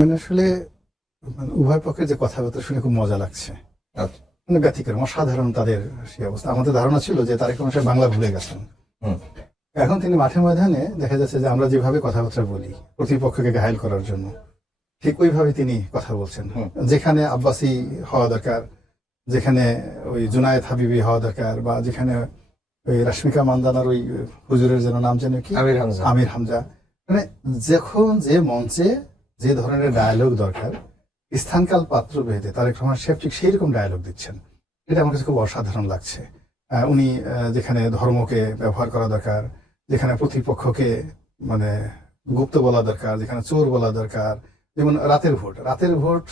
মানে আসলে মানে উভয় পক্ষের যে কথাবার্তা শুনে খুব মজা লাগছে। আচ্ছা। মানে ব্যতিক্রম অসাধারণ তাদের সেই অবস্থা। আমাদের ধারণা ছিল যে তারেক রহমান বাংলা ভুলে গেছেন। এখন তিনি মাঠে ময়দানে দেখা যাচ্ছে যে আমরা যেভাবে কথাবার্তা বলি প্রতিপক্ষকে ঘায়ল করার জন্য ঠিক ওইভাবে তিনি কথা বলছেন। যেখানে আব্বাসি হওয়া দরকার যেখানে ওই জুনায়েদ হাবিবি হওয়া দরকার বা যেখানে ওই রাশ্মিকা মান্দানার ওই হুজুরের যেন নাম যেন কি? আমির হামজা। আমির হামজা। মানে যখন যে মঞ্চে যে ধরনের ডায়ালগ দরকার, স্থানকাল পাত্র ভেদে তারেক রহমান সাহেব ঠিক সেই রকম ডায়ালগ দিচ্ছেন। এটা আমার কাছে খুব অসাধারণ লাগছে। উনি যেখানে ধর্মকে ব্যবহার করা দরকার, যেখানে প্রতিপক্ষকে মানে গুপ্ত বলা দরকার, যেখানে চোর বলা দরকার, যেমন রাতের ভোট। রাতের ভোট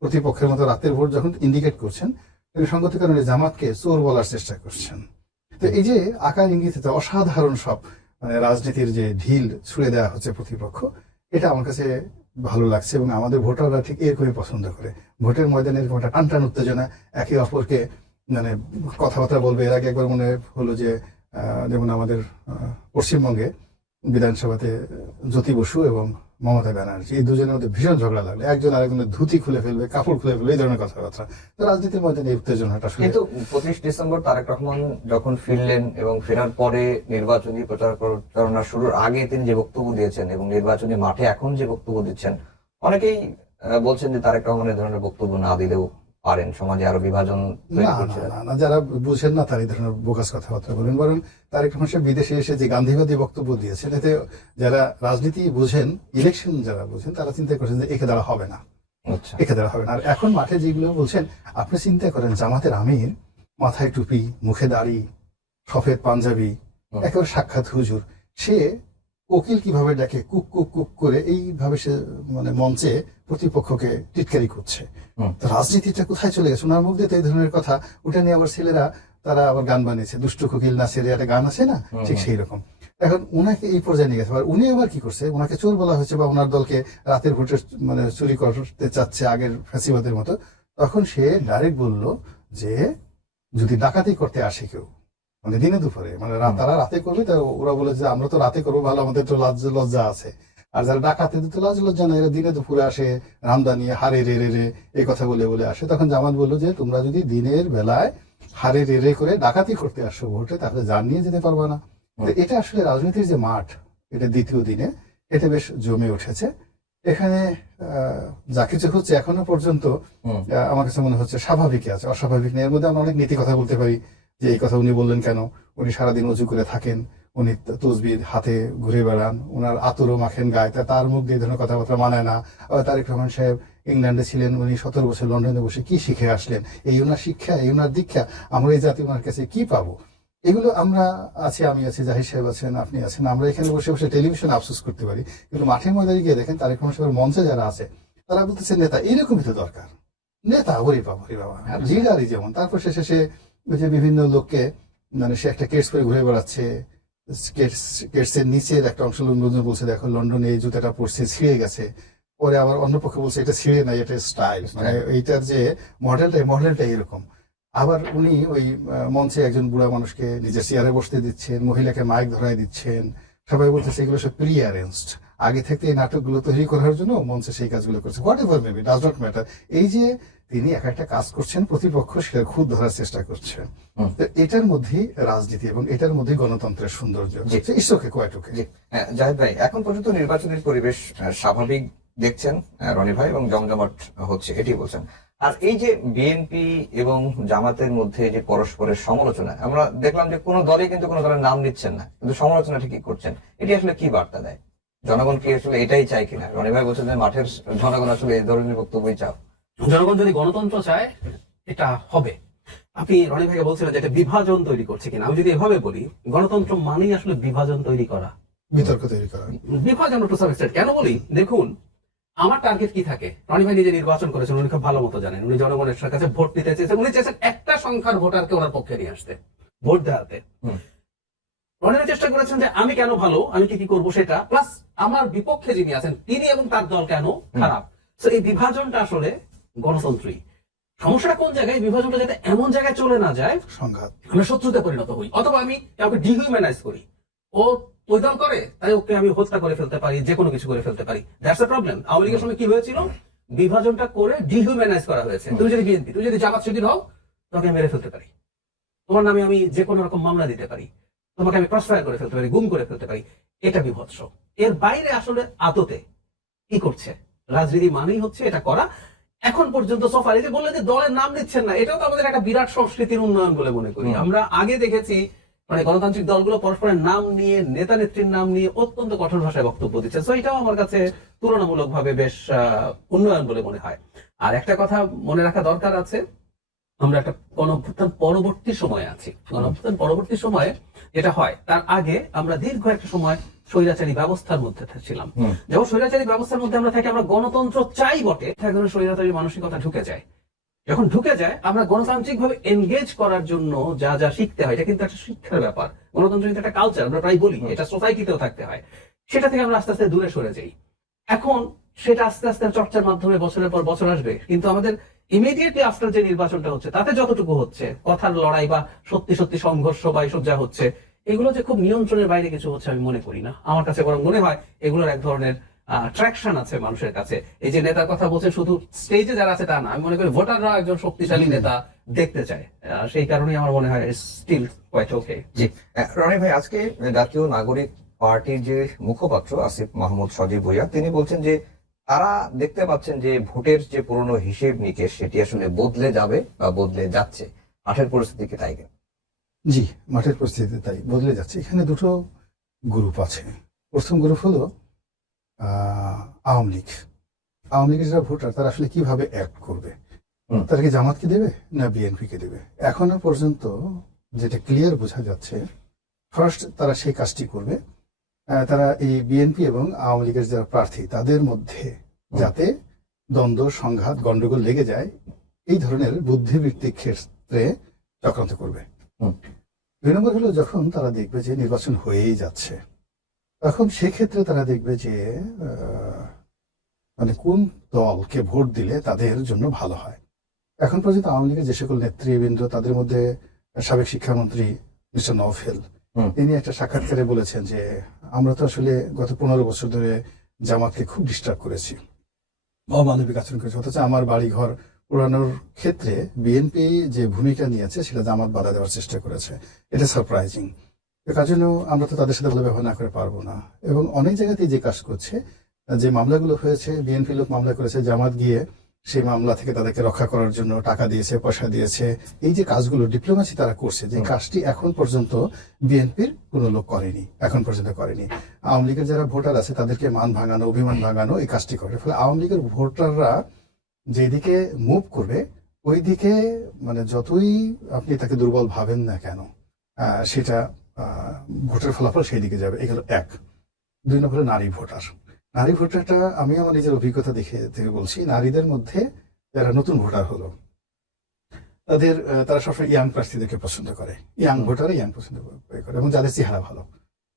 প্রতিপক্ষের মতো রাতের ভোট যখন ইন্ডিকেট করছেন সঙ্গত কারণে জামাতকে চোর বলার চেষ্টা করছেন। তো এই যে আকার ইঙ্গিতে অসাধারণ সব মানে রাজনীতির যে ঢিল ছুড়ে দেওয়া হচ্ছে প্রতিপক্ষ এটা আমার কাছে ভালো লাগছে এবং আমাদের ভোটাররা ঠিক এরকমই পছন্দ করে। ভোটের ময়দানে এরকম একটা টান টান উত্তেজনা, একে অপরকে মানে কথাবার্তা বলবে। এর আগে একবার মনে হলো যে যেমন আমাদের পশ্চিমবঙ্গে বিধানসভাতে জ্যোতি বসু এবং মমতা ব্যানার্জি, এই দুজনের মধ্যে ভীষণ ঝগড়া লাগল। একজন আরেকজনের ধুতি খুলে ফেলবে, কাপড় খুলে ফেলবে, এই ধরনের কথাবার্তা। তো রাজনীতির ময়দানে এই উত্তেজনাটা কিন্তু পঁচিশ ডিসেম্বর তারেক রহমান যখন ফিরলেন এবং ফেরার পরে নির্বাচনী প্রচার প্রচারণা শুরুর আগে তিনি যে বক্তব্য দিয়েছেন এবং নির্বাচনী মাঠে এখন যে বক্তব্য দিচ্ছেন, অনেকেই বলছেন যে তারেক রহমান ধরনের বক্তব্য না দিলেও পারেন সমাজে আরও বিভাজন না যারা বুঝেন না তার এই ধরনের বোকাস কথাবার্তা বলেন। বরং তারেক রহমান বিদেশে এসে যে গান্ধীবাদী বক্তব্য দিয়েছেন এতে যারা রাজনীতি বুঝেন ইলেকশন যারা বুঝেন তারা চিন্তা করছেন যে একে দ্বারা হবে না। আচ্ছা। একে দ্বারা হবে না। আর এখন মাঠে যেগুলো বলছেন আপনি চিন্তা করেন জামাতের আমির মাথায় টুপি মুখে দাড়ি সফেদ পাঞ্জাবি একেবারে সাক্ষাৎ হুজুর সে কোকিল কীভাবে ডাকে কুক কুক কুক করে এইভাবে সে মানে মঞ্চে প্রতিপক্ষকে টিটকারি করছে। তো রাজনীতিটা কোথায় চলে গেছে? ওনার মধ্যে তো এই ধরনের কথা ওটা নিয়ে আবার ছেলেরা তারা আবার গান বানিয়েছে। দুষ্টু কোকিল নাচের একটা গান আছে না? ঠিক। সেই রকম। এখন উনাকে এই পর্যায়ে নিয়ে গেছে। আর উনি আবার কি করছে? ওনাকে চোর বলা হয়েছে বা ওনার দলকে রাতের ভোটের মানে চুরি করতে চাচ্ছে আগের ফ্যাসিবাদের মতো। তখন সে ডাইরেক্ট বলল যে যদি ডাকাতি করতে আসে কেউ মানে দিনে দুপুরে। মানে তারা রাতে করবে তা ওরা বলে যে আমরা তো রাতে করব ভালো আমাদের তো লজ্জা লজ্জা আছে। আর যারা ডাকাতে তো লাজ লজ্জা নাই এরা দিনে দুপুরে আসে রামদানি হারে রে রে রে এই কথা বলে বলে আসে। তখন জামাত বলল যে তোমরা যদি দিনের বেলায় হারে রে রে করে ডাকাতি করতে আসো ভোটে তাহলে যান নিয়ে যেতে পারবে না। তো এটা আসলে রাজনীতির যে মাঠ এটা দ্বিতীয় দিনে এটা বেশ জমে উঠেছে। এখানে আহ, যা কিছু হচ্ছে এখনও পর্যন্ত আমার কাছে মনে হচ্ছে স্বাভাবিকই আছে অস্বাভাবিক নেই। এর মধ্যে আমরা অনেক নীতি কথা বলতে পারি। যে এই কথা উনি বললেন কেন? উনি সারাদিন উঁচু করে থাকেন, উনি তসবির হাতে ঘুরে বেড়ান ওনার আতরও মাখেন গায়ে। তা তার মুখ দিয়ে ধরনের কথাবার্তা মানায় না। তারেক রহমান সাহেব ইংল্যান্ডে ছিলেন, উনি সতেরো বছর লন্ডনে বসে কি শিখে আসলেন? এই ওনার শিক্ষা, এই ওনার দীক্ষা, আমরা এই জাতি ওনার কাছে কি পাবো? এগুলো আমরা আছি, আমি আছি, জাহির সাহেব আছেন, আপনি আছেন, আমরা এখানে বসে বসে টেলিভিশনে আফসোস করতে পারি। কিন্তু মাঠে ময়দানে গিয়ে দেখেন, তারেক রহমান সাহেবের মঞ্চে যারা আছে, তারা বলতেছে, নেতা, এরকমই তো দরকার। নেতা, ওরে বাবা ওরে বাবা লিডারই যেমন। তারপর শেষে সে ওই যে বিভিন্ন লোককে মানে সে একটা কেস করে ঘুরে বেড়াচ্ছে কেটসের নিচের একটা অংশ লোকজন বলছে দেখো লন্ডনে এই জুতাটা পড়ছে ছিঁড়ে গেছে। পরে আবার অন্য পক্ষে বলছে এটা ছিঁড়ে নাই এটা স্টাইল মানে এইটার যে মডেলটা মডেলটা এরকম। আবার উনি ওই মঞ্চে একজন বুড়া মানুষকে নিজের চেয়ারে বসতে দিচ্ছেন মহিলাকে মাইক ধরায় দিচ্ছেন। সবাই বলছে এগুলো সব প্রি অ্যারেঞ্জড আগে থেকে এই নাটকগুলো তৈরি করার জন্য মঞ্চে সেই কাজগুলো করছে। Whatever maybe does not matter এই যে তিনি এক একটা কাজ করছেন প্রতিপক্ষ সেটা খুদ ধরার চেষ্টা। তো এটার মধ্যেই রাজনীতি এবং এটার মধ্যে গণতন্ত্রের সৌন্দর্য। কয়েক ওকে জাহিদ ভাই এখন পর্যন্ত নির্বাচনের পরিবেশ স্বাভাবিক দেখছেন রনি ভাই এবং জমজমাট হচ্ছে এটি বলছেন। আর এই যে বিএনপি এবং জামাতের মধ্যে যে পরস্পরের সমালোচনা আমরা দেখলাম যে কোনো দলই কিন্তু কোনো দলের নাম নিচ্ছেন না কিন্তু সমালোচনা ঠিকই করছেন? এটি আসলে কি বার্তা দেয়? জনগণ কি আসলে এটাই চায় কিনা? রনি ভাই বলছেন যে মাঠের জনগণ আসলে এই ধরনের বক্তব্যই চাও জনগণ যদি গণতন্ত্র চায় এটা হবে। আপনি রনি ভাইকে বলছিলেন যে এটা বিভাজন তৈরি করছে কিনা। আমি যদি এভাবে বলি গণতন্ত্র মানেই আসলে বিভাজন তৈরি করা। বিতর্ক তৈরি করা। বিভাজন টু সাম কেন বলি? দেখুন আমার টার্গেট কি থাকে? রনি ভাই নিজে নির্বাচন করেছেন উনি খুব ভালো মতো জানেন। উনি জনগণের কাছে ভোট নিতে চেয়েছেন। উনি চেয়েছেন একটা সংখ্যার ভোটারকে ওনার পক্ষে নিয়ে আসতে ভোট দেওয়াতে। রনি ভাই চেষ্টা করেছেন যে আমি কেন ভালো আমি কি কি করব সেটা। প্লাস আমার বিপক্ষে যিনি আছেন তিনি এবং তার দল কেন খারাপ। তো এই বিভাজনটা আসলে গণতন্ত্রী। সমস্যাটা কোন জায়গায়? বিভাজনটা যাতে এমন জায়গায় চলে না যায় সংঘাত। আমরা শত্রুতে পরিণত হই। অথবা আমি কাউকে ডিহিউম্যানাইজ করি। ও ওই দল করে তাই ওকে আমি হত্যা করে ফেলতে পারি যে কোনো কিছু করে ফেলতে পারি। দ্যাটস এ প্রবলেম আওয়ামী লীগের সময় কি হয়েছিল? বিভাজনটা করে ডিহিউম্যানাইজ করা হয়েছে। তুমি যদি বিএনপি তুমি যদি জামাত শিবির হও তোমাকে মেরে ফেলতে পারি। তোমার নামে আমি যে কোনো রকম মামলা দিতে পারি। তোমাকে আমি ক্রস ফায়ার করে ফেলতে পারি গুম করে ফেলতে পারি। এটা বিভৎস। এর বাইরে আসলে আদতে কি করছে? রাজনীতি মানেই হচ্ছে এটা করা। এখন পর্যন্ত সফার এই যে বললেন যে দলের নাম দিচ্ছেন না এটাও তো আমাদের একটা বিরাট সংস্কৃতির উন্নয়ন বলে মনে করি। আমরা আগে দেখেছি মানে গণতান্ত্রিক দলগুলো পরস্পরের নাম নিয়ে নেতা নেত্রীর নাম নিয়ে অত্যন্ত কঠোর ভাষায় বক্তব্য দিচ্ছে। তো এটাও আমার কাছে তুলনামূলক ভাবে বেশ আহ, উন্নয়ন বলে মনে হয়। আর একটা কথা মনে রাখা দরকার আছে আমরা একটা গণঅভ্যুত্থান পরবর্তী সময়ে আছি। গণঅভ্যুত্থান পরবর্তী সময়ে যেটা হয় তার আগে আমরা দীর্ঘ একটা সময় স্বৈরাচারী ব্যবস্থার মধ্যে ছিলাম। যেমন স্বৈরাচারী ব্যবস্থার মধ্যে আমরা থাকি আমরা গণতন্ত্র চাই বটে এক ধরনের স্বৈরাচারী মানসিকতা ঢুকে যায়। যখন ঢুকে যায় আমরা গণতান্ত্রিক ভাবে এনগেজ করার জন্য যা যা শিখতে হয় এটা কিন্তু একটা শিক্ষার ব্যাপার। গণতন্ত্র কিন্তু একটা কালচার আমরা প্রায় বলি এটা সোসাইটিতেও থাকতে হয়। সেটা থেকে আমরা আস্তে আস্তে দূরে সরে যাই। এখন সেটা আস্তে আস্তে চর্চার মাধ্যমে বছরের পর বছর আসবে কিন্তু আমাদের ইমিডিয়েটলি আফটার যে নির্বাচনটা হচ্ছে তাতে যতটুকু হচ্ছে কথার লড়াই বা সত্যি সত্যি সংঘর্ষ বা এইসব যা হচ্ছে এগুলো যে খুব নিয়ন্ত্রণের বাইরে কিছু হচ্ছে আমি মনে করি না। আমার কাছে বরং মনে হয় এগুলোর এক ধরনের আছে মানুষের কাছে। এই যে নেতার কথা বলছে শুধু স্টেজে যারা আছে তা না আমি মনে করি ভোটাররা একজন শক্তিশালী নেতা দেখতে চায়। সেই কারণেই আমার মনে হয় still quite okay ji. Roni ভাই আজকে জাতীয় নাগরিক পার্টির যে মুখপাত্র আসিফ মাহমুদ সজীব ভুইয়া তিনি বলছেন যে তারা দেখতে পাচ্ছেন যে ভোটের যে পুরনো হিসেব নিকেশ সেটি আসলে বদলে যাবে বা বদলে যাচ্ছে। মাঠের পরিস্থিতিকে তাই জি মাঠের পরিস্থিতি তাই বদলে যাচ্ছে। এখানে দুটো গ্রুপ আছে। প্রথম গ্রুপ হলো আওয়ামী লীগ। আওয়ামী লীগের যারা ভোটার তারা আসলে কীভাবে অ্যাক্ট করবে। তারা কি জামাতকে দেবে না বিএনপি কে দেবে? এখনও পর্যন্ত যেটা ক্লিয়ার বোঝা যাচ্ছে ফার্স্ট তারা সেই কাজটি করবে। তারা এই বিএনপি এবং আওয়ামী লীগের যারা প্রার্থী তাদের মধ্যে যাতে দ্বন্দ্ব সংঘাত গন্ডগোল লেগে যায় এই ধরনের বুদ্ধিবৃত্তিক ক্ষেত্রে চক্রান্ত করবে। দুই নম্বর হলো যখন তারা দেখবে যে নির্বাচন হয়েই যাচ্ছে তখন সেক্ষেত্রে তারা দেখবে যে মানে কোন দলকে ভোট দিলে তাদের জন্য ভালো হয় এখন পর্যন্ত আওয়ামী লীগের যে সকল নেতৃবৃন্দ তাদের মধ্যে সাবেক শিক্ষামন্ত্রী মিস্টার নওফেল। তিনি একটা সাক্ষাৎকারে বলেছেন যে, আমরা তো আসলে গত পনেরো বছর ধরে জামাতকে খুব ডিস্টার্ব করেছি। অমানবিক আচরণ করেছি। অথচ আমার বাড়ি ঘর পুরানোর ক্ষেত্রে বিএনপি যে ভূমিকা নিয়েছে, সেটা জামাত বাধা দেওয়ার চেষ্টা করেছে। এটা সারপ্রাইজিং কার জন্য আমরা তো তাদের সাথে ভালো ব্যবহার না করে পারব না। এবং অনেক জায়গাতেই যে কাজ করছে, যে মামলাগুলো হয়েছে বিএনপি লোক মামলা করেছে, জামাত গিয়ে সেই মামলা থেকে তাদেরকে রক্ষা করার জন্য টাকা দিয়েছে পয়সা দিয়েছে। এই যে কাজগুলো ডিপ্লোমেসি তারা করছে যে। কাজটি এখন পর্যন্ত বিএনপির কোনো লোক করেনি এখন পর্যন্ত করেনি। আওয়ামী লীগের যারা ভোটার আছে তাদেরকে মান ভাঙানো অভিমান ভাঙানো এই কাজটি করে। ফলে আওয়ামী লীগের ভোটাররা যেদিকে মুভ করবে ওই দিকে মানে যতই আপনি তাকে দুর্বল ভাবেন না কেন সেটা ভোটের ফলাফল সেই দিকে যাবে। এগুলো এক। দুই নম্বরে নারী ভোটার। নারী ভোটারটা আমি আমার নিজের অভিজ্ঞতা দেখে থেকে বলছি নারীদের মধ্যে যারা নতুন ভোটার হলো তাদের তারা সবসময় ইয়াং প্রার্থীদেরকে পছন্দ করে ইয়াং ভোটার ইয়াং পছন্দ করে এবং যাদের চেহারা ভালো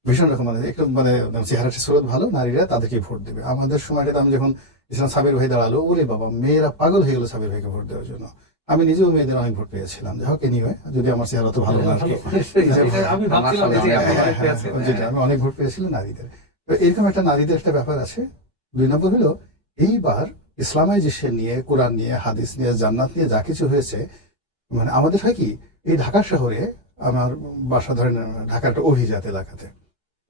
ভীষণ রকম মানে একটু মানে চেহারাটা স্রোত ভালো নারীরা তাদেরকে ভোট দেবে আমাদের সময়টাতে আমি যখন ইসলাম সাবির ভাই দাঁড়াল ওরে বাবা মেয়েরা পাগল হয়ে গেলো সাবির ভাইকে ভোট দেওয়ার জন্য আমি নিজেও মেয়েদের অনেক ভোট পেয়েছিলাম যাই হোক এনিওয়ে যদি আমার চেহারা তো ভালো না হ্যাঁ, হ্যাঁ, আমি অনেক ভোট পেয়েছিলাম নারীদের তো এরকম একটা নারীদের একটা ব্যাপার আছে। দুই নম্বর হলো এইবার ইসলামাইজেশন নিয়ে কোরআন নিয়ে হাদিস নিয়ে জান্নাত নিয়ে যা কিছু হয়েছে মানে আমাদের হয় কি এই ঢাকা শহরে আমার বাসা ধরেন ঢাকার একটা অভিজাত এলাকাতে।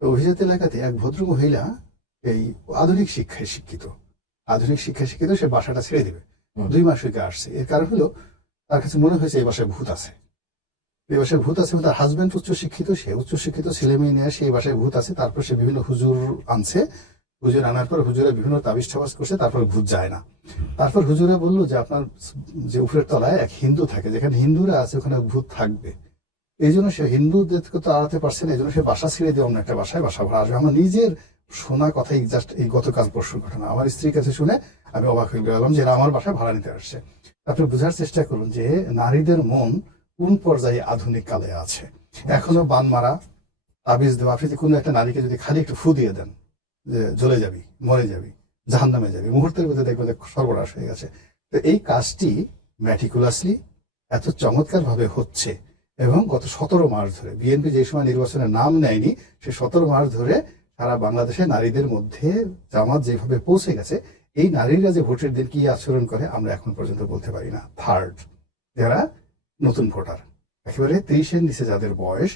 তো অভিজাত এলাকাতে এক ভদ্র মহিলা এই আধুনিক শিক্ষায় শিক্ষিত। আধুনিক শিক্ষায় শিক্ষিত সে বাসাটা ছেড়ে দেবে। দুই মাস হইতে আসছে। এর কারণ হলো তার কাছে মনে হয়েছে এই বাসায় ভূত আছে। এই বাসায় ভূত আছে, তার হাজবেন্ড উচ্চ শিক্ষিত সে উচ্চ শিক্ষিত ছেলে মেয়ে নিয়ে সেই বাসায় ভূত আছে, তারপর সে বিভিন্ন হুজুর আনছে। হুজুর আনার পর হুজুরে বিভিন্ন তাবিজ ঠাবাজ করছে, তারপর ভূত যায় না। তারপর হুজুরে বলল যে, আপনার যে উপরের তলায় এক হিন্দু থাকে, যেখানে হিন্দুরা আছে, ওখানে ভূত থাকবে। এই জন্য সে হিন্দুদেরকে তো আড়াতে পারছে না, এই জন্য সে বাসা ছেড়ে দিয়ে অন্য একটা বাসায় বাসা ভাড়া আসবে। আমার নিজের শোনা কথাই জাস্ট এই গতকাল পরশুর ঘটনা। আমার স্ত্রীর কাছে শুনে আমি অবাক হয়ে গেলাম যে আমার বাসায় ভাড়া নিতে আসছে। আপনি বোঝার চেষ্টা করুন যে, নারীদের মন কোন পর্যায়ে আধুনিক কালে আছে? এখনও বান মারা, তাবিজ দেওয়া আপনি কোনো একটা নারীকে যদি খালি একটু ফু দিয়ে দেন, যে জ্বলে যাবি, মরে যাবি জাহান নামে যাবি, মুহূর্তের মধ্যে দেখবেন যে সর্বনাশ হয়ে গেছে। তো এই কাজটি ম্যাটিকুলাসলি এত চমৎকার ভাবে হচ্ছে এবং গত সতেরো মাস ধরে বিএনপি যে সময় নির্বাচনের নাম নেয়নি, সে সতেরো মাস ধরে সারা বাংলাদেশে নারীদের মধ্যে জামাত যেভাবে পৌঁছে গেছে, এই নারীরা যে ভোটের দিন কি আচরণ করে, আমরা এখন পর্যন্ত বলতে পারি না। থার্ড যারা নতুন ভোটার। একেবারে ত্রিশের নিচে যাদের বয়স,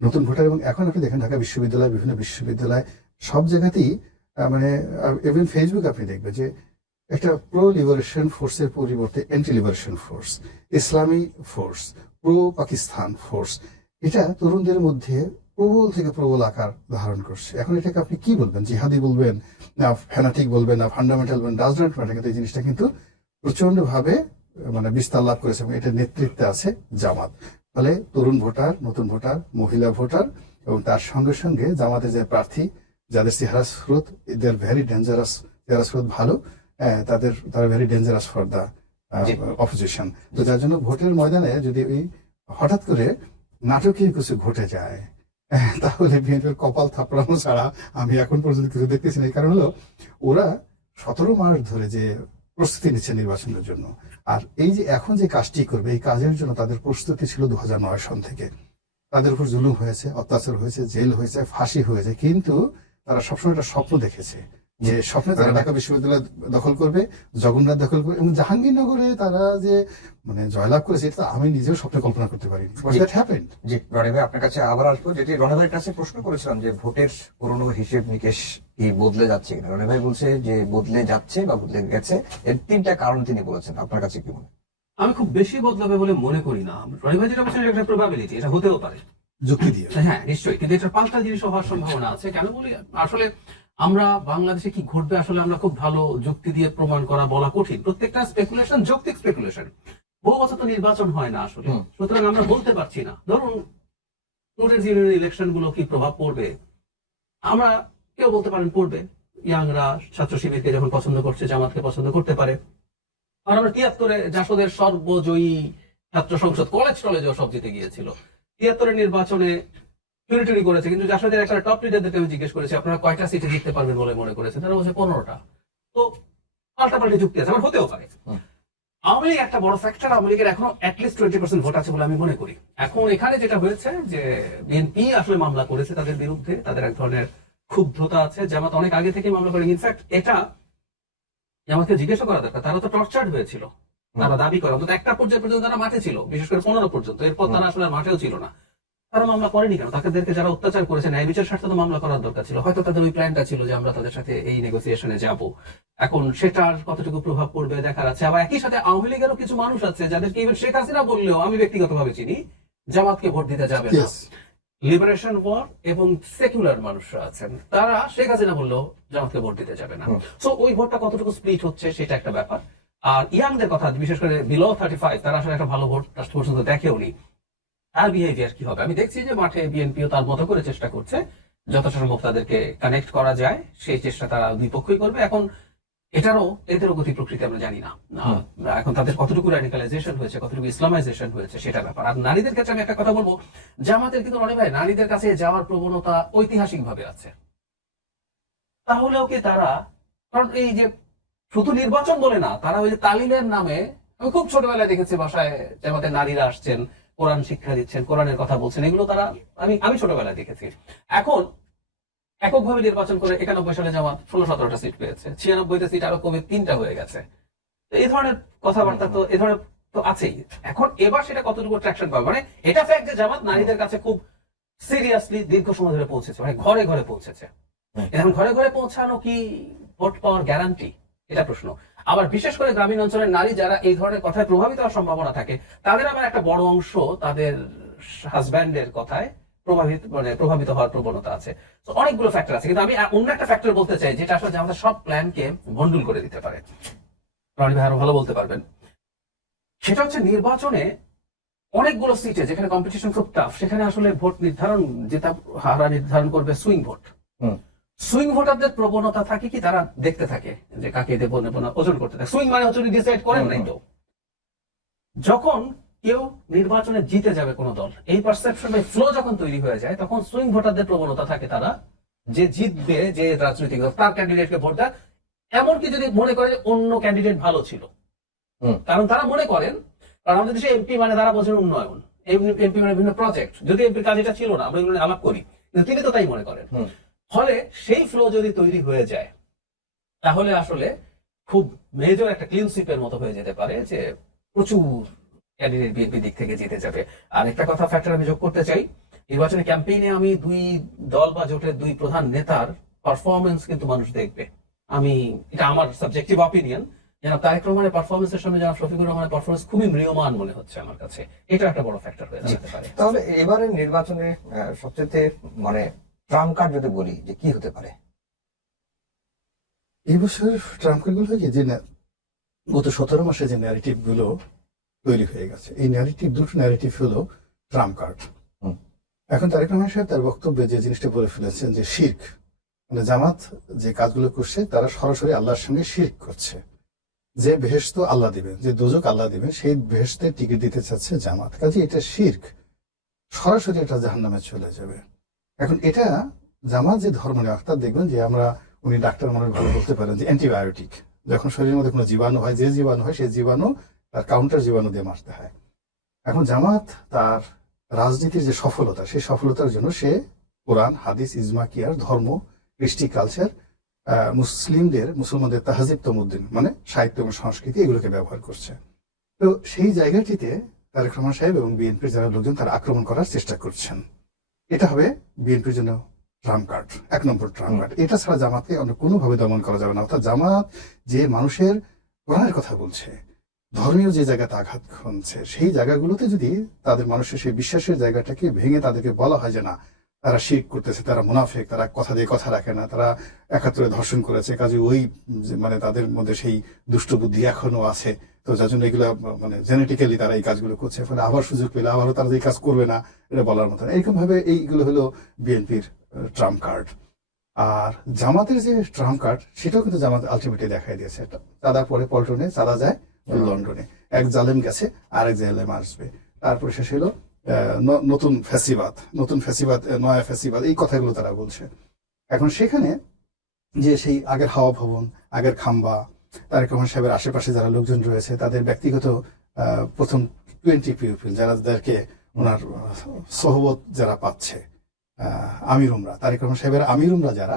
নতুন ভোটার এবং এখন আপনি দেখেন ঢাকা বিশ্ববিদ্যালয়, বিভিন্ন বিশ্ববিদ্যালয়, সব জায়গাতেই মানে ইভেন ফেসবুক আপনি দেখবেন যে একটা প্রো লিবারেশন ফোর্সের পরিবর্তে অ্যান্টি লিবারেশন ফোর্স ইসলামী ফোর্স প্রো পাকিস্তান ফোর্স এটা তরুণদের মধ্যে প্রবল থেকে প্রবল আকার ধারণ করছে। এখন এটাকে আপনি কি বলবেন? জিহাদি বলবেন, না ফ্যানাটিক বলবেন, না ফান্ডামেন্টাল বলবেন ডাজ নট ম্যাটার কিন্তু এই জিনিসটা কিন্তু প্রচণ্ড ভাবে মানে বিস্তার লাভ করেছে এবং এটা নেতৃত্বে আছে জামাত। ফলে তরুণ ভোটার নতুন ভোটার মহিলা ভোটার এবং তার সঙ্গে সঙ্গে জামাতের যে প্রার্থী যাদের চেহারা স্রোত এদের ভেরি ডেঞ্জারাস চেহারা স্রোত ভালো তাদের তারা very dangerous for the opposition তো যার জন্য ভোটের ময়দানে যদি ওই হঠাৎ করে নাটকীয় কিছু ঘটে যায় তাহলে বিএনপির কপাল থাপড়ানো ছাড়া আমি এখন পর্যন্ত কিছু দেখতেছি না। এই কারণ হলো ওরা সতেরো মাস ধরে যে প্রস্তুতি নিচ্ছে নির্বাচনের জন্য আর এই যে এখন যে কাজটি করবে, এই কাজের জন্য তাদের প্রস্তুতি ছিল দু সন থেকে। তাদের উপর জুলুম হয়েছে, অত্যাচার হয়েছে, জেল হয়েছে, ফাঁসি হয়েছে, কিন্তু তারা সবসময় একটা স্বপ্ন দেখেছে। যে স্বপ্নে তারা ঢাকা বিশ্ববিদ্যালয় দখল করবে জগন্নাথ দখল করবে এবং জাহাঙ্গীরনগরে তারা যে মানে জয়লাভ করেছে এটা আমি নিজেও স্বপ্নে কল্পনা করতে পারি জি। দ্যাট হ্যাপেন্ড জি রনি ভাই আপনার কাছে আবার আসব। যেটি রনি ভাইয়ের কাছে প্রশ্ন করেছিলাম যে ভোটের পুরনো হিসেব নিকেশ কি বদলে যাচ্ছে কিনা? রনি ভাই বলছে যে বদলে যাচ্ছে বা বদলে গেছে এর তিনটা কারণ তিনি বলেছেন। আপনার কাছে কি মনে আমি খুব বেশি বদলাবে বলে মনে করি না। রনি ভাই যেটা বলছেন একটা প্রবাবিলিটি এটা হতেও পারে। যুক্তি দিয়ে। হ্যাঁ নিশ্চয়ই। কিন্তু এটা পাল্টা জিনিস হওয়ার সম্ভাবনা আছে। কেন বলি? আসলে আমরা বাংলাদেশে কি ঘটবে আসলে আমরা খুব ভালো যুক্তি দিয়ে প্রমাণ করা বলা কঠিন। প্রত্যেকটা স্পেকুলেশন যৌক্তিক স্পেকুলেশন বহু বছর তো নির্বাচন হয় না আসলে। সুতরাং আমরা বলতে পারছি না। ধরুন ইউনিয়ন ইলেকশনগুলো কি প্রভাব পড়বে? আমরা কেউ বলতে পারেন পড়বে। ইয়াংরা ছাত্র শিবিরকে যখন পছন্দ করছে জামাতকে পছন্দ করতে পারে। আর আমরা তিয়াত্তরে জাসদের সর্বজয়ী ছাত্র সংসদ কলেজ টলেজেও সব জিতে গিয়েছিল। তিয়াত্তরের নির্বাচনে টুরি করেছে কিন্তু জাসদের একটা টপ লিডারদেরকে আমি জিজ্ঞেস করেছি আপনারা কয়টা সিটে জিততে পারবেন বলে মনে করেছে তারা বলছে পনেরোটা। তো পাল্টাপাল্টি যুক্তি আছে আমার হতেও পারে। আওয়ামী লীগ একটা বড় ফ্যাক্টর আওয়ামী লীগের এখনও অ্যাটলিস্ট টোয়েন্টি পার্সেন্ট ভোট আছে বলে আমি মনে করি। এখন এখানে যেটা হয়েছে যে বিএনপি আসলে মামলা করেছে তাদের বিরুদ্ধে তাদের এক ধরনের ক্ষুব্ধতা আছে জামাত অনেক আগে থেকে মামলা করে ইনফ্যাক্ট এটা জামাতকে জিজ্ঞাসা করা দরকার। তারা তো টর্চার্ড হয়েছিল। তারা দাবি করে অন্তত একটা পর্যায়ে পর্যন্ত তারা মাঠে ছিল বিশেষ করে পনেরো পর্যন্ত। এরপর তারা আসলে মাঠেও ছিল না। তারা মামলা করেনি কেন? তাদেরকে যারা অত্যাচার করেছে ন্যায় বিচার স্বার্থে তো মামলা করার দরকার ছিল। হয়তো তাদের ওই প্ল্যানটা ছিল যে আমরা তাদের সাথে এই নেগোসিয়েশনে যাব। এখন সেটার কতটুকু প্রভাব পড়বে দেখার আছে। আবার একই সাথে আওয়ামী লীগেরও কিছু মানুষ আছে যাদেরকে ইভেন শেখ হাসিনা বললেও আমি ব্যক্তিগতভাবে চিনি জামাতকে ভোট দিতে যাবে না। লিবারেশন ওয়ার এবং সেকুলার মানুষরা আছেন তারা শেখ হাসিনা বললেও জামাতকে ভোট দিতে যাবে না। সো ওই ভোটটা কতটুকু স্প্লিট হচ্ছে সেটা একটা ব্যাপার। আর ইয়াংদের কথা বিশেষ করে বিলো থার্টি ফাইভ তারা আসলে একটা ভালো ভোট লাস্ট পর্যন্ত দেখেও নি তার বিহেভিয়ার কি হবে? আমি দেখছি যে মাঠে বিএনপিও তার মতো করে চেষ্টা করছে যত সম্ভব তাদেরকে কানেক্ট করা যায় সেই চেষ্টা তারা দুই পক্ষই করবে। এখন এটারও এদেরও গতি প্রকৃতি আমরা জানি না। এখন তাদের কতটুকু র্যাডিকালাইজেশন হয়েছে কতটুকু ইসলামাইজেশন হয়েছে সেটা ব্যাপার। আর নারীদের ক্ষেত্রে আমি একটা কথা বলব জামাতের কিন্তু অনেক ভাই নারীদের কাছে যাওয়ার প্রবণতা ঐতিহাসিক ভাবে আছে। তাহলেও কি তারা কারণ এই যে শুধু নির্বাচন বলে না তারা ওই যে তালিমের নামে আমি খুব ছোটবেলায় দেখেছি বাসায় জামাতের নারীরা আসছেন কোরআন শিক্ষা দিচ্ছেন কোরআনের কথা বলছেন এগুলো তারা আমি আমি ছোটবেলায় দেখেছি। এখন এককভাবে নির্বাচন করে একানব্বই সালে জামাত ষোলো সতেরোটা সিট পেয়েছে ছিয়ানব্বইটা সিট আরও কমে তিনটা হয়ে গেছে। এই ধরনের কথাবার্তা তো এ ধরনের তো আছেই। এখন এবার সেটা কতটুকু ট্রাকশন পাবে? মানে এটা ফ্যাক্ট যে জামাত নারীদের কাছে খুব সিরিয়াসলি দীর্ঘ সময় ধরে পৌঁছেছে মানে ঘরে ঘরে পৌঁছেছে। এখন ঘরে ঘরে পৌঁছানো কি ভোট পাওয়ার গ্যারান্টি এটা প্রশ্ন। আবার বিশেষ করে গ্রামীণ অঞ্চলের নারী যারা এই ধরনের কথায় প্রভাবিত হওয়ার সম্ভাবনা থাকে, তাদের আবার একটা বড় অংশ তাদের হাজব্যান্ডের কথায় প্রভাবিত মানে প্রভাবিত হওয়ার প্রবণতা আছে। অনেকগুলো ফ্যাক্টর আছে, কিন্তু আমি অন্য একটা ফ্যাক্টর বলতে চাই, যেটা আসলে আমাদের সব প্ল্যানকে ভন্ডুল করে দিতে পারে। রনি ভাই আরও ভালো বলতে পারবেন। সেটা হচ্ছে নির্বাচনে অনেকগুলো সিটে যেখানে কম্পিটিশন খুব টাফ সেখানে আসলে ভোট নির্ধারণ, যেটা হারা নির্ধারণ করবে সুইং ভোট হুম। সুইং ভোটারদের প্রবণতা থাকে কি? তারা দেখতে থাকে যে কাকে দেবো নেব না ওজন করতে থাকে। সুইং মানে হচ্ছে ডিসাইড করেন নাই তো। যখন কেউ নির্বাচনে জিতে যাবে কোনো দল এই পারসেপশন বা ফ্লো যখন তৈরি হয়ে যায় তখন সুইং ভোটারদের প্রবণতা থাকে তারা যে জিতবে যে রাজনৈতিক দল তার ক্যান্ডিডেটকে ভোট দেয়। এমনকি যদি মনে করে অন্য ক্যান্ডিডেট ভালো ছিল। কারণ তারা মনে করেন কারণ আমাদের দেশে এমপি মানে তারা বোঝেন উন্নয়ন। এমপি মানে বিভিন্ন প্রজেক্ট যদি এমপির কাজ এটা ছিল না আমরা এগুলো আলাপ করি। তিনি তো তাই মনে করেন। ফলে সেই ফ্লো যদি তৈরি হয়ে যায় তাহলে আসলে খুব মেজর একটা ক্লিন সুইপের মতো হয়ে যেতে পারে যে প্রচুর ক্যান্ডিডেট বিএনপি দিক থেকে জিতে যাবে। আর একটা কথা ফ্যাক্টর আমি যোগ করতে চাই নির্বাচনী ক্যাম্পেইনে আমি দুই দল বা জোটের দুই প্রধান নেতার পারফরমেন্স কিন্তু মানুষ দেখবে। আমি এটা আমার সাবজেক্টিভ অপিনিয়ন যেন তারেক রহমানের পারফরমেন্সের সঙ্গে যেন শফিকুর রহমানের পারফরমেন্স খুবই ম্রিয়মান মনে হচ্ছে আমার কাছে। এটা একটা বড় ফ্যাক্টর হয়ে যেতে পারে। তাহলে এবারের নির্বাচনে সবচেয়ে মানে ট্রাম্প কার্ড যদি বলি যে কি হতে পারে? এই বছর ট্রাম্পগুলো কি যে গত সতেরো মাসে যে ন্যারেটিভগুলো তৈরি হয়ে গেছে এই ন্যারেটিভ দুটো ন্যারেটিভ হলো ট্রাম্প কার্ড। এখন তারেক রহমান সাহেব তার বক্তব্যে যে জিনিসটা বলে ফেলেছেন যে শির্ক মানে জামাত যে কাজগুলো করছে তারা সরাসরি আল্লাহর সঙ্গে শির্ক করছে। যে বেহেস্ত আল্লাহ দিবেন যে দুজক আল্লাহ দিবেন সেই বেহেস্তে টিকিট দিতে চাচ্ছে জামাত। কাজে এটা শির্ক সরাসরি এটা জাহান্নামে চলে যাবে। এখন এটা জামাত যে ধর্ম নেওয়া অর্থাৎ দেখবেন যে আমরা উনি ডাক্তার মানুষ ভালো বলতে পারেন যে অ্যান্টিবায়োটিক যখন শরীরের মধ্যে কোনো জীবাণু হয়, যে জীবাণু হয় সেই জীবাণু তার কাউন্টার জীবাণু দিয়ে মারতে হয়। এখন জামাত তার রাজনীতির যে সফলতা, সেই সফলতার জন্য সে কোরআন, হাদিস, ইজমা, কিয়ার, ধর্ম, কৃষ্টি কালচার মুসলিমদের, মুসলমানদের তাহাজিব তমুদ্দিন মানে সাহিত্য এবং সংস্কৃতি এগুলোকে ব্যবহার করছে। তো সেই জায়গাটিতে তারেক রহমান সাহেব এবং বিএনপির যারা লোকজন তারা আক্রমণ করার চেষ্টা করছেন। এটা হবে বিএনপির জন্য ট্রাম্প কার্ড এক নম্বর ট্রাম্প কার্ড। এটা ছাড়া জামাতকে অন্য কোনোভাবে দমন করা যাবে না। অর্থাৎ জামাত যে মানুষের প্রাণের কথা বলছে ধর্মীয় যে জায়গাতে আঘাত খুঁজছে সেই জায়গাগুলোতে যদি তাদের মানুষের সেই বিশ্বাসের জায়গাটাকে ভেঙে তাদেরকে বলা হয় যে না তারা শিখ করতেছে তারা মুনাফেক তারা কথা দিয়ে কথা রাখে না তারা একাত্তরে ধর্ষণ করেছে। কাজে ওই মানে তাদের মধ্যে সেই দুষ্ট বুদ্ধি এখনও আছে। তো যার জন্য এগুলো মানে জেনেটিক্যালি তারা এই কাজগুলো করছে। ফলে আবার সুযোগ পেলে আবারও তারা এই কাজ করবে না এটা বলার মতো। এরকম ভাবে এইগুলো হলো বিএনপির ট্রাম্প কার্ড। আর জামাতের যে ট্রাম্প কার্ড সেটাও কিন্তু জামাত আলটিমেটলি দেখাই দিয়েছে। চাঁদা পরে পল্টনে চাঁদা যায় লন্ডনে। এক জালেম গেছে আরেক জালেম আসবে। তারপরে শেষ হলো নতুন ফ্যাসিবাদ নতুন ফ্যাসিবাদ নয়া ফ্যাসিবাদ, এই কথাগুলো তারা বলছে। এখন সেখানে যে সেই আগের হাওয়া ভবন, আগের খাম্বা, তারেক রহমান সাহেবের আশেপাশে যারা লোকজন রয়েছে, তাদের ব্যক্তিগত প্রথম টোয়েন্টি পিউপিল যারা, যাদেরকে ওনার সহবত যারা পাচ্ছে আমিরুমরা তারেক রহমান সাহেবের আমিরুমরা যারা,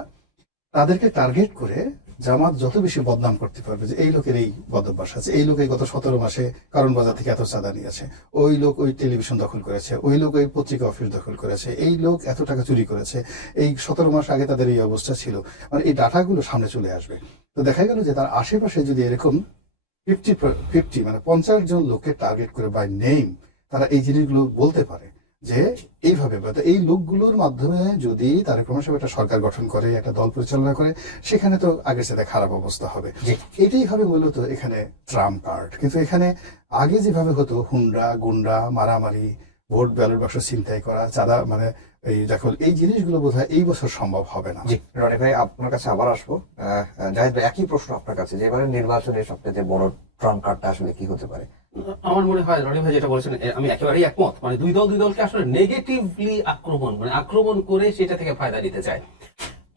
তাদেরকে টার্গেট করে জামাত যত বেশি বদনাম করতে পারবে যে এই লোকের এই বদভ্যাস আছে, এই লোক এই গত সতেরো মাসে কারণ বাজার থেকে এত চাঁদা নিয়েছে ওই লোক ওই টেলিভিশন দখল করেছে, ওই লোক ওই পত্রিকা অফিস দখল করেছে, এই লোক এত টাকা চুরি করেছে, এই সতেরো মাস আগে তাদের এই অবস্থা ছিল। মানে এই ডাটাগুলো সামনে চলে আসবে। তো দেখা গেল যে তার আশেপাশে যদি এরকম ফিফটি ফিফটি মানে পঞ্চাশ জন লোককে টার্গেট করে বাই নেম তারা এই জিনিসগুলো বলতে পারে। যে এইভাবে বা এই লোকগুলোর মাধ্যমে যদি তারেক রহমান সাহেব একটা সরকার গঠন করে একটা দল পরিচালনা করে সেখানে তো আগের সাথে খারাপ অবস্থা হবে। এটাই হবে মূলত এখানে ট্রাম্প কার্ড কিন্তু এখানে আগে যেভাবে হতো হুন্ডা গুন্ডা মারামারি ভোট ব্যালট বাক্স ছিনতাই করা চাঁদা মানে এই দেখো এই জিনিসগুলো বোধ এই বছর সম্ভব হবে না। জি রনি ভাই আপনার কাছে আবার আসব। জাহিদ ভাই একই প্রশ্ন আপনার কাছে যে এবারে নির্বাচনে সবচেয়ে বড় ট্রাম্প কার্ডটা আসলে কি হতে পারে? আমার মনে হয় রনি ভাই যেটা বলেছেন আমি একেবারেই একমত মানে দুই দল দুই দলকে আসলে নেগেটিভলি আক্রমণ মানে আক্রমণ করে সেটা থেকে ফায়দা নিতে চায়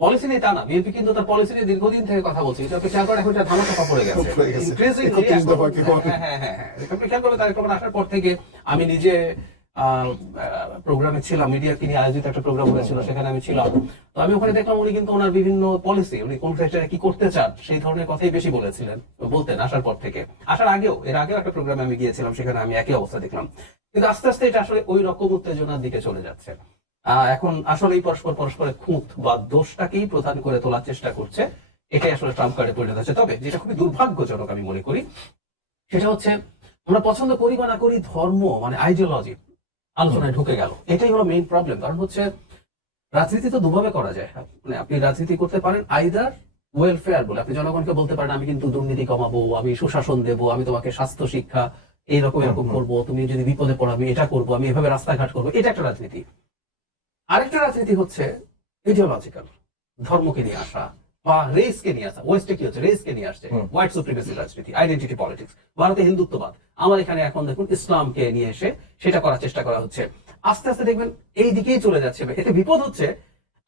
পলিসি নিয়ে তা না বিএনপি কিন্তু তার পলিসি নিয়ে দীর্ঘদিন থেকে কথা বলছে এটা আপনি খেয়াল করেন এখন ধামা চাপা পড়ে গেছে পড়ে গেছে। Increasingly 31 দফা এখন- কি বলে? হ্যাঁ হ্যাঁ হ্যাঁ হ্যাঁ। আপনি খেয়াল করবেন তার আসার পর থেকে আমি নিজে প্রোগ্রামে ছিলাম, মিডিয়া তিনি আয়োজিত একটা প্রোগ্রাম হয়েছিল সেখানে আমি ছিলাম। তো আমি ওখানে দেখলাম উনি কিন্তু ওনার বিভিন্ন পলিসি উনি কোন সেক্টরে কি করতে চান, সেই ধরনের কথাই বেশি বলেছিলেন বলতেন আসার পর থেকে। আসার আগেও, এর আগেও একটা প্রোগ্রামে আমি গিয়েছিলাম, সেখানে আমি একই অবস্থা দেখলাম। কিন্তু আস্তে আস্তে এটা আসলে ওই রকম উত্তেজনার দিকে চলে যাচ্ছে। এখন আসলেই পরস্পর পরস্পরের খুঁত বা দোষটাকেই প্রধান করে তোলার চেষ্টা করছে, এটাই আসলে ট্রাম্প কার্ডে পরিণত হচ্ছে তবে যেটা খুবই দুর্ভাগ্যজনক আমি মনে করি, সেটা হচ্ছে আমরা পছন্দ করি বা না করি ধর্ম মানে আইডিওলজি আলোচনায় ঢুকে গেল। এটাই হলো মেইন প্রবলেম কারণ হচ্ছে রাজনীতি তো দুভাবে করা যায়। মানে আপনি রাজনীতি করতে পারেন আইদার ওয়েলফেয়ার বলে আপনি জনগণকে বলতে পারেন আমি কিন্তু দুর্নীতি কমাবো আমি সুশাসন দেবো আমি তোমাকে স্বাস্থ্য শিক্ষা এইরকম এরকম। করব তুমি যদি বিপদে পড়ো আমি এটা করব আমি এভাবে রাস্তাঘাট করব। এটা একটা রাজনীতি। আরেকটা রাজনীতি হচ্ছে ইডিওলজিক্যাল ধর্মকে নিয়ে আসা। বা রেসকে নিয়ে আসা ওয়েস্টে কি হচ্ছে? রেসকে নিয়ে আসছে। হোয়াইট সুপ্রিমেসি রাজনীতি আইডেন্টিটি পলিটিক্স ভারতে হিন্দুত্ববাদ। আমার এখানে এখন দেখুন ইসলামকে নিয়ে এসে সেটা করার চেষ্টা করা হচ্ছে। আস্তে আস্তে দেখবেন এই দিকেই চলে যাচ্ছে। এতে বিপদ হচ্ছে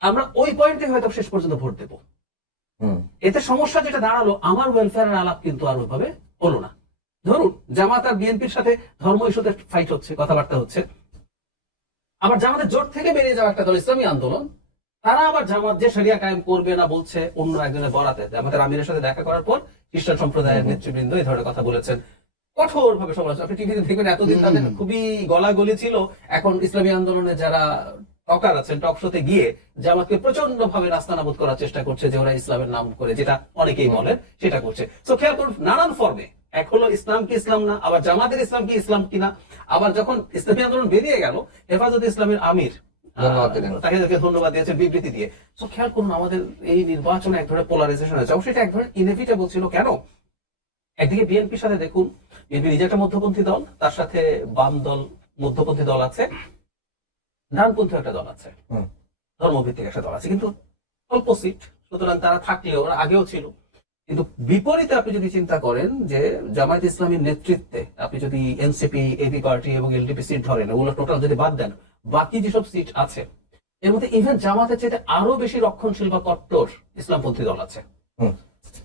আমরা ওই পয়েন্টে হয়তো শেষ পর্যন্ত ভোট দেবো। হুম। এতে সমস্যা যেটা দাঁড়াল আমার ওয়েলফেয়ারের আলাপ কিন্তু আর ওইভাবে হলো না। ধরুন জামাত আর বিএনপির সাথে ধর্ম ইস্যুতে ফাইট হচ্ছে কথাবার্তা হচ্ছে। আবার জামাতের জোট থেকে বেরিয়ে যাওয়া একটা দল ইসলামী আন্দোলন তারা আবার জামাত যে শরিয়া কায়েম করবে না বলছে অন্য একজনের বরাতে। জামাতের আমিরের সাথে দেখা করার পর খ্রিস্টান সম্প্রদায়ের নেতৃবৃন্দ এই ধরনের কথা বলেছেন। কঠোর ভাবে সমালোচনা। আপনি টিভিতে দেখবেন এতদিন তাদের খুবই গলাগলি ছিল। এখন ইসলামী আন্দোলনে যারা টকার আছেন টক শোতে গিয়ে জামাতকে প্রচণ্ড ভাবে নাস্তানাবুদ করার চেষ্টা করছে যে ওরা ইসলামের নাম করে যেটা অনেকেই বলেন সেটা করছে। তো খেয়াল করুন নানান ফর্মে। এক হলো ইসলাম কি ইসলাম না আবার জামাতের ইসলাম কি ইসলাম কিনা আবার যখন ইসলামী আন্দোলন বেরিয়ে গেল হেফাজত ইসলামের আমির ধন্যবাদ দিলেন। তাকে ধন্যবাদ দিয়েছেন বিবৃতি দিয়ে। তো খেয়াল করুন আমাদের এই নির্বাচনে এক ধরনের পোলারাইজেশন হয়েছে। অবশ্যই এটা এক ধরনের ইনএভিটেবল ছিল। কেন? একদিকে বিএনপির সাথে দেখুন বিএনপি নিজে একটা মধ্যপন্থী দল তার সাথে বাম দল মধ্যপন্থী দল আছে ডানপন্থী একটা দল আছে। ধর্মভিত্তিক একটা দল আছে। কিন্তু অল্প সিট সুতরাং তারা থাকলেও আগেও ছিল। কিন্তু বিপরীতে আপনি যদি চিন্তা করেন যে জামায়াত ইসলামীর নেতৃত্বে আপনি যদি এনসিপি এবি পার্টি এবং এলডিপি সিট ধরেন ওগুলো টোটাল যদি বাদ দেন বাকি যেসব সিট আছে এর মধ্যে ইভেন জামাতের চাইতে আরও বেশি রক্ষণশীল বা কট্টর ইসলামপন্থী দল আছে।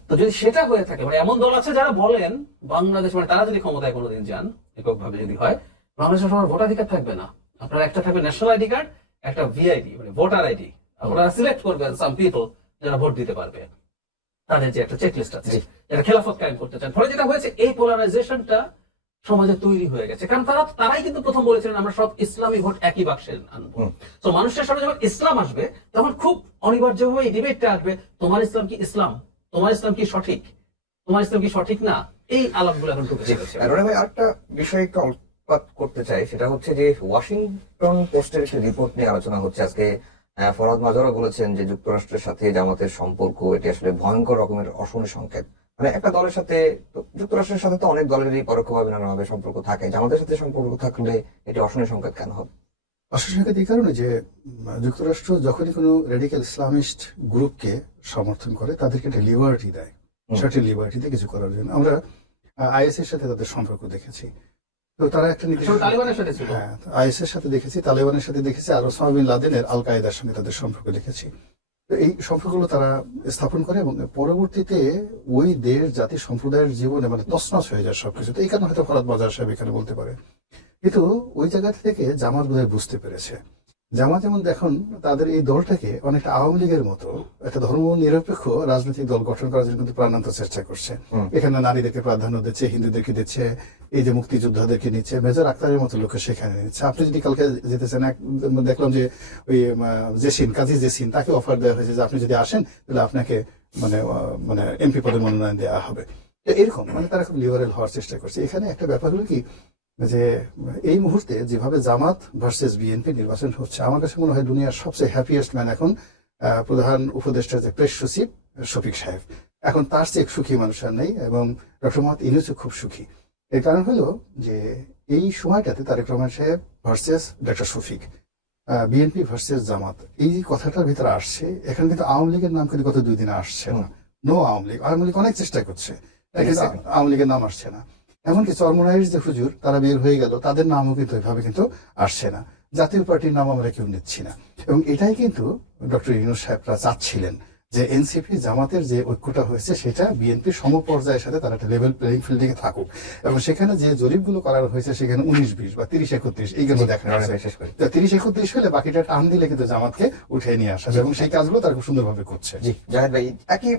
তো যদি সেটা হয়ে থাকে মানে এমন দল আছে যারা বলেন বাংলাদেশ মানে তারা যদি ক্ষমতায় কোনোদিন যান এককভাবে যদি হয় বাংলাদেশের সবার ভোটাধিকার থাকবে না। আপনার একটা থাকবে ন্যাশনাল আইডি কার্ড একটা ভিআইডি মানে ভোটার আইডি ওনারা সিলেক্ট করবেন সাম পিপল যারা ভোট দিতে পারবে। তাদের যে একটা চেকলিস্ট আছে। যারা খেলাফত কায়েম করতে চান। ফলে যেটা হয়েছে এই পোলারাইজেশনটা সমাজে তৈরি হয়ে গেছে। কারণ তারা তারাই কিন্তু প্রথম বলেছিলেন আমরা সব ইসলামী ভোট একই বাক্সে আনব। তো মানুষের সামনে যখন ইসলাম আসবে তখন খুব অনিবার্যভাবে এই ডিবেটটা আসবে তোমার ইসলাম কি ইসলাম? তোমার ইসলাম কি সঠিক? তোমার ইসলাম কি সঠিক না? এই আলাপগুলো এখন ঢুকে চলেছে। ভাই আরেকটা বিষয় একটু আলোকপাত করতে চাই সেটা হচ্ছে যে ওয়াশিংটন পোস্টের একটি রিপোর্ট নিয়ে আলোচনা হচ্ছে আজকে। আহ, ফরহাদ মাজরা বলেছেন যে যুক্তরাষ্ট্রের সাথে জামাতের সম্পর্ক এটি আসলে ভয়ঙ্কর রকমের অশনি সংকেত। মানে একটা দলের সাথে যুক্তরাষ্ট্রের সাথে তো অনেক দলেরই পরোক্ষভাবে নানাভাবে সম্পর্ক থাকে। জামাতের সাথে সম্পর্ক থাকলে এটি অশনি সংকেত কেন হবে? অসুবিধা এই কারণে যে যুক্তরাষ্ট্র যখনই কোনো রেডিক্যাল ইসলামিস্ট গ্রুপকে সমর্থন করে তাদেরকে একটা লিবার্টি দেয়। সঠিক লিবার্টিতে কিছু করার জন্য। আমরা আইএস এর সাথে তাদের সম্পর্ক দেখেছি। তো তারা একটা নির্দিষ্ট সাথে হ্যাঁ আইএস এর সাথে দেখেছি তালেবানের সাথে দেখেছি আর ওসামা বিন লাদেনের আল কায়েদার সঙ্গে তাদের সম্পর্ক দেখেছি। এই সম্পর্কগুলো তারা স্থাপন করে এবং পরবর্তীতে ওই দেশ জাতি সম্প্রদায়ের জীবনে মানে তছনছ হয়ে যায় সবকিছু। তো এই কারণে হয়তো ফরাদ বাজার সাহেব এখানে বলতে পারে। কিন্তু ওই জায়গা থেকে জামাত বোধহয় বুঝতে পেরেছে। জামাত যেমন দেখুন তাদের এই দলটাকে অনেকটা আওয়ামী লীগের মতো একটা ধর্ম নিরপেক্ষ রাজনৈতিক দল গঠন করার জন্য কিন্তু প্রাণান্ত চেষ্টা করছে। এখানে নারীদেরকে প্রাধান্য দিচ্ছে হিন্দুদেরকে দিচ্ছে এই যে মুক্তিযোদ্ধাদেরকে নিচ্ছে মেজর আক্তারের মতো লোককে সেখানে নিচ্ছে। আপনি যদি কালকে যেতেছেন দেখলাম যে ওই জেসিন কাজী জেসিন তাকে অফার দেওয়া হয়েছে যে আপনি যদি আসেন তাহলে আপনাকে মানে মানে এমপি পদে মনোনয়ন দেওয়া হবে। এরকম মানে তারা খুব লিবারেল হওয়ার চেষ্টা করছে। এখানে একটা ব্যাপার হলো কি যে এই মুহূর্তে যেভাবে জামাত ভার্সেস বিএনপি নির্বাচন হচ্ছে আমার কাছে মনে হয় দুনিয়ার সবচেয়ে হ্যাপিয়েস্ট ম্যান এখন প্রধান উপদেষ্টা যে প্রেস সচিব শফিক সাহেব। এখন তার চেয়ে সুখী মানুষ আর নেই এবং ডক্টর মোহাম্মদ ইনুসও খুব সুখী। এর কারণ হলো যে এই সময়টাতে তারেক রহমান সাহেব versus doctor Shafiq BNP versus Jamaat এই যে কথাটার ভিতরে আসছে। এখানে কিন্তু আওয়ামী লীগের নাম কিন্তু গত দুই দিনে আসছে না। নো আওয়ামী লীগ আওয়ামী লীগ অনেক চেষ্টা করছে আওয়ামী লীগের নাম আসছে না। এমনকি চরমনাইয়ের যে হুজুর তারা বের হয়ে গেল তাদের নামও কিন্তু এভাবে কিন্তু আসছে না। জাতীয় পার্টির নাম আমরা কেউ নিচ্ছি না। এবং এটাই কিন্তু ডক্টর ইউনুস সাহেবরা চাচ্ছিলেন যে এনসিপি জামাতের যে ঐক্যটা হয়েছে সেটা বিএনপি সমপর্যায়ের সাথে তারা একটা লেভেল প্লেয়িং ফিল্ডিং এ থাকুক। এবং সেখানে যে জরিপগুলো করা হয়েছে সেখানে উনিশ বিশ বা তিরিশ একত্রিশ এইগুলো দেখা রনি গেছে ভাই শেষ করি। তো তিরিশ একত্রিশ হলে বাকিটা টান দিলে কিন্তু জামাতকে উঠে নিয়ে আসা যাবে এবং সেই কাজগুলো তারা খুব সুন্দরভাবে করছে। জি জাহেদ ভাই একই